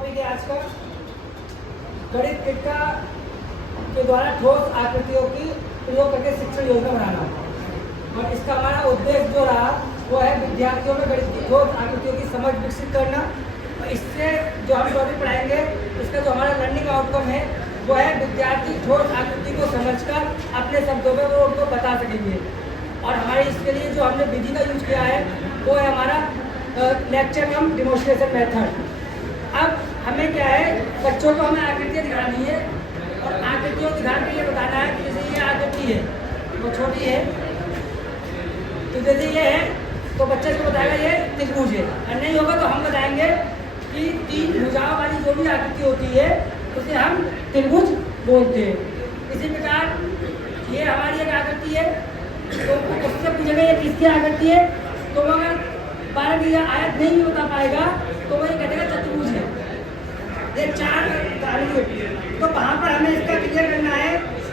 Topic है आज का गणित टिटका के द्वारा ठोस आकृतियों की प्रयोग करके शिक्षण योजना बनाना। और इसका हमारा उद्देश्य जो रहा वो है विद्यार्थियों में गणित की ठोस आकृतियों की समझ विकसित करना। और इससे जो हम टॉपिक पढ़ाएंगे इसका जो हमारा लर्निंग आउटकम है वो है विद्यार्थी ठोस आकृति को समझकर अपने शब्दों में वो उनको बता सकेंगे। और हमारे इसके लिए जो हमने विधि का यूज किया है वो है हमारा लेक्चर कम डिमोन्स्ट्रेशन मेथड। अब हमें क्या है, बच्चों को हमें आकृतियाँ दिखानी है और आकृतियों दिखाने के लिए बताना है कि जैसे ये आकृति है वो छोटी है, तो जैसे ये है तो बच्चा को बताएगा ये त्रिभुज है। और नहीं होगा तो हम बताएंगे कि तीन भुजाओं वाली जो भी आकृति होती है उसे हम त्रिभुज बोलते हैं। इसी प्रकार ये हमारी एक आकृति है, तो उससे पूछेगा ये किसकी आकृति है, तो वो अगर 12 की आयत नहीं भी बता पाएगा तो वो ये कहेगा चतुर्भुज है। ये चार तो वहाँ पर हमें इसका क्लियर करना है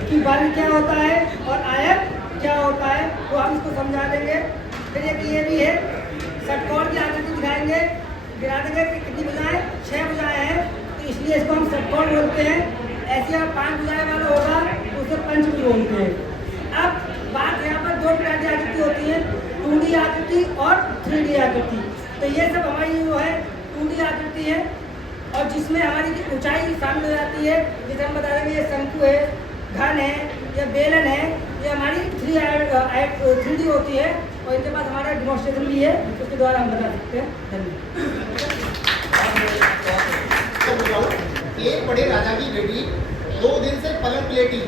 कि वर्ग क्या होता है और आयत क्या होता है, तो हम इसको समझा देंगे। फिर ये भी है षटकोण की आकृति दिखाएंगे, गिरा देंगे कि कितनी भुजाएं, 6 भुजाएं हैं, तो इसलिए इसको हम षटकोण बोलते हैं। ऐसे अगर 5 भुजाएं वाला होगा तो उसे पंचभुज बोलते हैं। अब बात यहाँ पर दो प्रकार की आकृति होती है, 2D आकृति और 3D आकृति। तो ये सब हमारी जो है 2D आकृति है और जिसमें हमारी ऊंचाई शामिल हो जाती है। जैसे हम बता देंगे ये शंकु है, घन है या बेलन है, ये हमारी 3D होती है। और इनके पास हमारा डिमोन्स्ट्रेशन भी है, उसके द्वारा हम बता सकते हैं। धन्यवाद। एक बड़े राजा की बेटी 2 दिन से पलंग लेटी,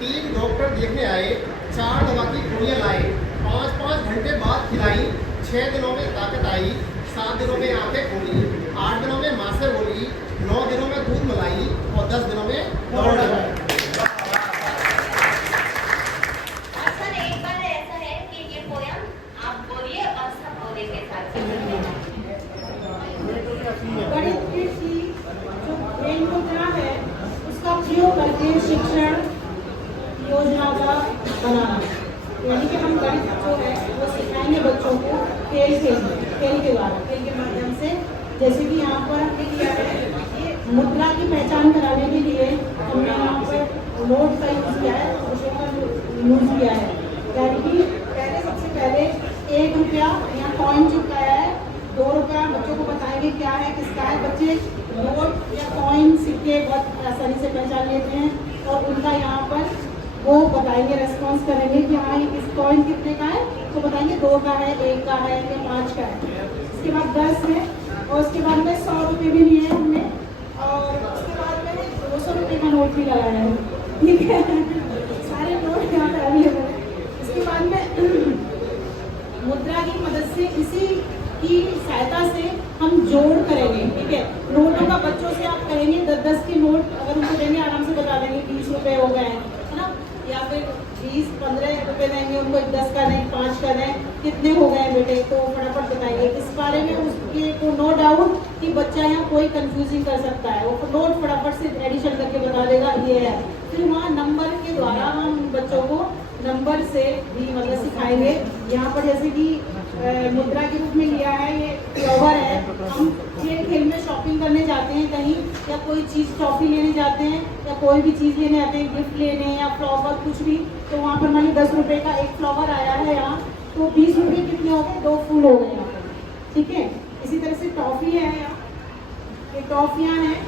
3 डॉक्टर देखने आए, 4 दवा की गोलियां लाए, 5-5 घंटे बाद खिलाई, 6 दिनों में ताकत आई, 7 दिनों में आंखें खोली, 8 दिनों में माँ से बोली, 9 दिनों में दूध मलाई और 10 दिनों में दौड़ लगाई। सर एक बार ऐसा है कि ये पोयम आप बोलिए और सब बोलेंगे साथ गणित की जो ब्रेन मुद्रा है उसका प्रयोग करके शिक्षण योजना का बनाना, यानी कि हम गणित जो है वो सिखाएंगे बच्चों को खेल के द्वारा, खेल के माध्यम से। जैसे कि यहाँ पर हमने किया है मुद्रा की पहचान कराने के लिए हमने यहाँ पर नोट का यूज किया है, यूज किया है। यानी कि पहले सबसे पहले 1 रुपया यहाँ कॉइन चिपकाया है, 2 रुपया बच्चों को बताएंगे क्या है किसका है। बच्चे नोट या कॉइन सिक्के बहुत आसानी से पहचान लेते हैं और उनका यहाँ पर वो बताएंगे, रेस्पॉन्स करेंगे कि हाँ ये किस कॉइन कितने का है, तो बताएंगे 2 का है, 1 का है या 5 का है। उसके बाद 10 है और उसके बाद में 100 रुपये भी लिए हमने और उसके बाद में 200 रुपये का नोट भी लगाया है। ठीक है, सारे नोट यहाँ पर अवेलेबल है। उसके बाद में मुद्रा की मदद से इसी की सहायता से हम जोड़ करेंगे। ठीक है, नोटों का बच्चों से आप करेंगे 10-10 के नोट अगर उनको देंगे आराम से बता देंगे 20 रुपये हो गए हैं, है ना, या फिर 20-15 रुपये देंगे उनको, 10 का नहीं 5 का नहीं, कितने हो गए बेटे, तो फटाफट बताएंगे। इस बारे में उसके को नो डाउट कि बच्चा यहाँ कोई कंफ्यूजिंग कर सकता है, वो नोट फटाफट से एडिशन करके बता देगा ये है। फिर वहाँ नंबर के द्वारा हम बच्चों को नंबर से भी मतलब सिखाएंगे। यहाँ पर जैसे कि मुद्रा के रूप में लिया है, ये फ्लावर है, हम खेल में शॉपिंग करने जाते हैं कहीं या कोई चीज़ टॉफी लेने जाते हैं या कोई भी चीज़ लेने आते हैं, गिफ्ट लेने या फ्लावर कुछ भी, तो वहाँ पर मान ली 10 रुपये का एक फ्लावर आया है यहाँ, तो 20 रुपये कितने हो गए, 2 फूल हो गए यहाँ पर। ठीक है, इसी तरह से टॉफ़ी है यहाँ, ये टॉफ़ियाँ हैं,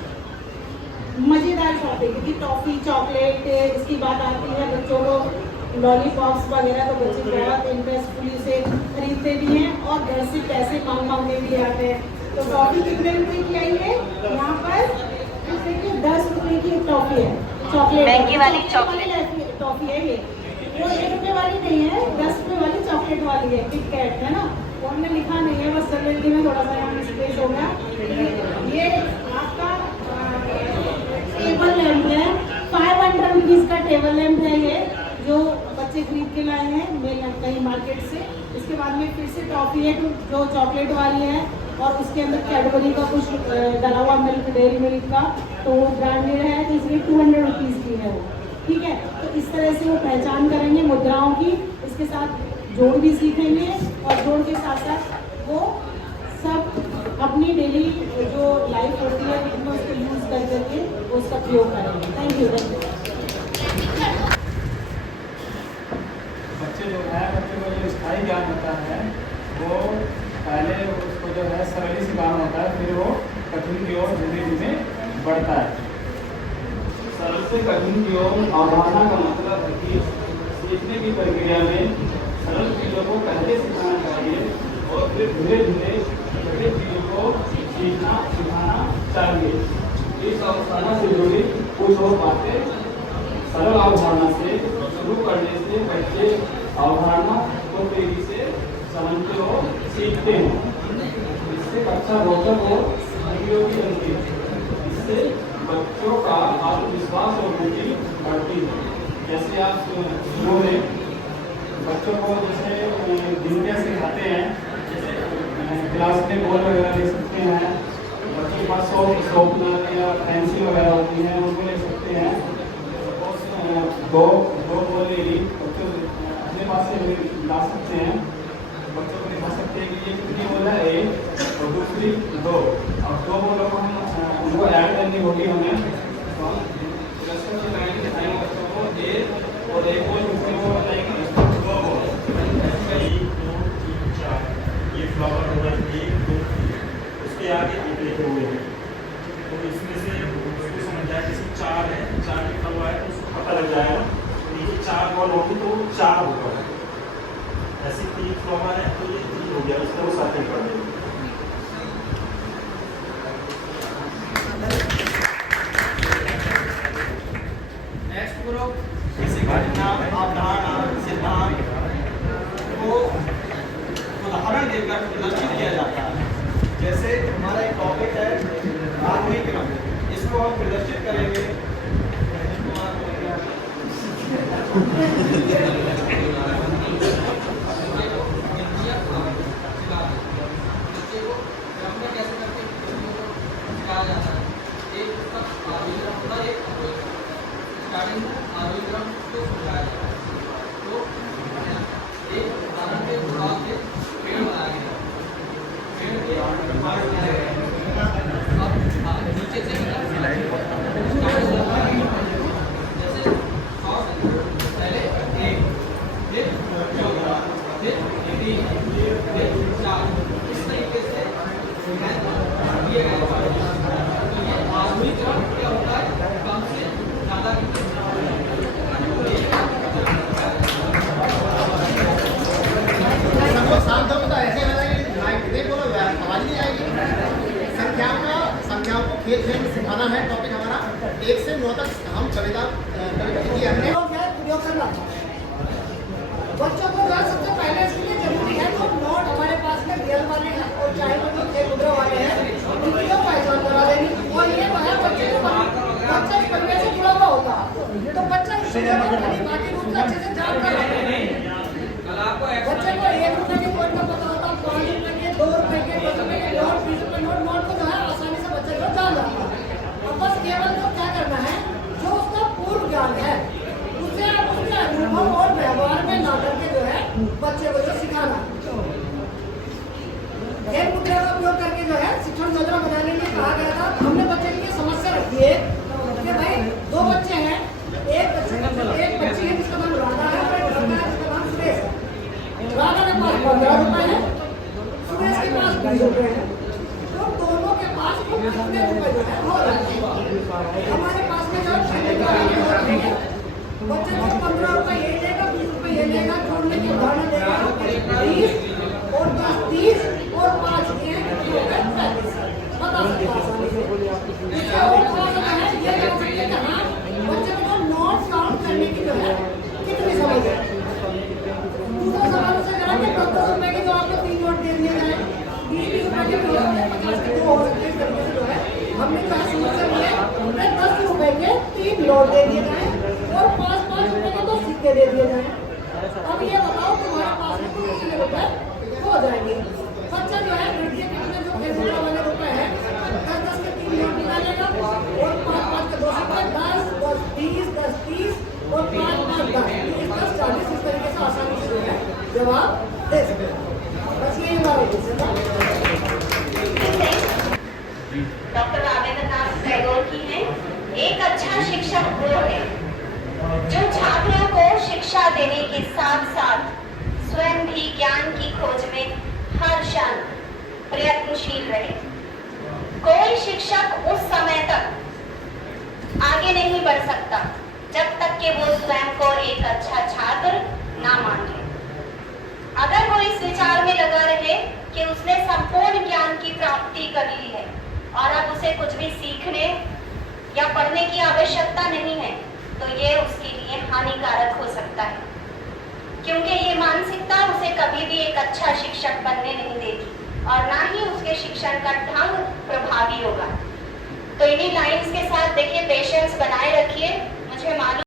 मज़ेदार शॉपिंग, क्योंकि टॉफ़ी चॉकलेट इसकी बात आती है, बच्चों को लॉलीपॉप्स वगैरह तो बच्चे बहुत इंटरेस्टफुली से खरीदते भी हैं और घर से पैसे मांग के भी आते हैं। तो टॉफ़ी कितने रुपए की आई है यहाँ पर, देखिए 10 रुपये की एक टॉफ़ी है, चॉकलेट महंगी वाली चॉकलेट टॉफ़ी है ये, वो 1 रुपये वाली नहीं है, 10 रुपये वाली चॉकलेट वाली है, किट कैट है ना, वो हमने लिखा नहीं है, बस सर्वेंटी में थोड़ा सा यहाँ मिस्टेक हो गया। ये आपका टेबल लैंप है, 500 रुपीज़ का टेबल लैंप है ये, जो बच्चे खरीद के लाए हैं मेरे कहीं मार्केट से। इसके बाद में फिर से टॉफ़ी है जो चॉकलेट वाली है और उसके अंदर कैडबरी का कुछ डला हुआ मिल्क, डेयरी मिल्क का, तो वो ब्रांडेड है, तो इसलिए 200 रुपीज़ की है वो। ठीक है, तो इस तरह से वो पहचान करेंगे मुद्राओं की, इसके साथ जोड़ भी सीखेंगे और जोड़ के साथ साथ वो सब अपनी डेली जो लाइफ होती है प्रयोग करेंगे। Thank you. बच्चे जो है बच्चे को जो स्थायी ज्ञान होता है वो पहले उसको जो है सरल ही सिखाना होता है, फिर वो कठिन की ओर धीरे धीरे बढ़ता है। सरल से कठिन की ओर अवधारणा का मतलब है कि सीखने की प्रक्रिया में सरल चीज़ों को पहले सिखाना चाहिए और फिर धीरे धीरे कठिन चीज़ों को सीखना सिखाना चाहिए। इस अवधारणा से जुड़ी कुछ और बातें। सरल अवधारणा से शुरू करने से बच्चे अवधारणा को तेजी से समझते और सीखते हैं। इससे कक्षा रोचक और उपयोगी बनती है। इससे बच्चों का आत्मविश्वास और रुचि बढ़ती है। जैसे आप शुरू में बच्चों को जैसे विद्या सिखाते हैं, जैसे क्लास में बॉल वगैरह ले सकते हैं, बच्चों के पास शॉर्पनर या पेंसिल वगैरह होती हैं उनको ले सकते हैं। दो बॉल ले ली, बच्चों अपने पास से ला सकते हैं, बच्चों को दिखा सकते हैं कि ये कितनी बॉल है, एक और दूसरी दो। अब दो बॉलों को हम उनको ऐड करनी होगी हमें, तो हम क्लस्टर से लाइन दिखाएंगे बच्चों को एक और एक बॉल दूसरी को बताएंगे दो बॉल। 1 2 3 4 ये फ्लावर होगा 1 2 3, उसके आगे एक लिखे हुए हैं, तो इसमें से उसको समझ जाए जैसे 4 है, 4 लिखा हुआ है तो उसको पता लग जाएगा ये 4 बॉल होगी तो 4 होगा। ऐसे 3 फ्लावर है तो ये 3 हो गया, उसका वो साथ में पढ़ देंगे। नेक्स्ट ग्रुप किसी घटना, अवधारणा, सिद्धांत को उदाहरण देकर प्रदर्शित किया जाता है। जैसे हमारा एक टॉपिक है आधुनिक क्रम, इसको हम प्रदर्शित करेंगे। खेल खेल में सिखाना है। टॉपिक हमारा 1 से 9 तक हम कविता की हमने प्रयोग करना बच्चों को जो सबसे पहले इसके लिए जरूरी है तो नोट हमारे पास में रियल वाले हैं और चाहे तो खेल मुद्रा वाले हैं उनको पहचान करा देनी। और ये है बच्चे को बच्चा परिवेश से जुड़ा हुआ होता तो बच्चा बाकी रूप से अच्छे से जानकर बच्चे को 1 रुपए के नोट का पता होता, 5 रुपए के, 2 रुपए के, 10 रुपए के नोट, 20 रुपए नोट को जो है आसानी से बच्चे को जान जाता है। और बस केवल तो क्या करना है जो उसका पूर्व ज्ञान है उसे आप उसके अनुभव और व्यवहार में ला करके जो है बच्चे को जो सिखाना। खेल मुद्रा का उपयोग करके जो है शिक्षण योजना बनाने के लिए कहा गया था। हमने बच्चे के लिए समस्या रखी है कि भाई 2 बच्चे हैं, एक बच्ची है जिसका नाम राधा है और एक लड़का है जिसका नाम सुरेश है। राधा के पास 15 रुपए है, सुरेश के पास 20 रुपए है, तो दोनों के पास कितने रुपए जो है हो रहे हैं। हमारे पास में जो बच्चे को 15 रुपए ये लेगा, 20 रुपए ये लेगा, जोड़ने की उदाहरण देगा 20 और 10 30 और 5 ये बता सकते हैं। और थोड़ा सा है ये जान सकते हैं कि हाँ बच्चे को नोट काउंट करने की जो है कितनी समझ है। दूसरा सवाल से करा कि 10 रुपए के जो आपको 3 नोट दे दिए गए, 20 रुपए के 50 के 2 हो सकते हैं। इस तरीके से जो है हमने जो है समस्या ली है 10 रुपए के 3 नोट दे दिए गए और 5-5 रुपए के 2 सिक्के दे दिए गए। अब ये बताओ तुम्हारे पास में कितने रुपए हो जाएंगे। बच्चा जो है लड़की के कितने जो पैसे वाले रुपए हैं 10-10 के 3 नोट निकालेगा और 5-5 के 2 सिक्के 10 10 20 10 30 और 5-5 10 40 इस तरीके से आसानी से जो है जवाब दे सकते हैं। बस यही हमारा डॉक्टर आवेदन नाथ टैगोर की है। एक अच्छा शिक्षक वो है जो छात्रों को शिक्षा देने के साथ साथ स्वयं भी ज्ञान की खोज में हर क्षण प्रयत्नशील रहे। कोई शिक्षक उस समय तक आगे नहीं बढ़ सकता जब तक कि वो स्वयं को एक अच्छा छात्र ना मान ले। अगर वो इस विचार में लगा रहे कि उसने संपूर्ण ज्ञान की प्राप्ति कर ली है और अब उसे कुछ भी सीखने या पढ़ने की आवश्यकता नहीं है, तो ये उसके लिए हानिकारक हो सकता है, क्योंकि ये मानसिकता उसे कभी भी एक अच्छा शिक्षक बनने नहीं देगी और ना ही उसके शिक्षण का ढंग प्रभावी होगा। तो इन्हीं लाइंस के साथ देखिए, पेशेंस बनाए रखिए। मुझे मालूम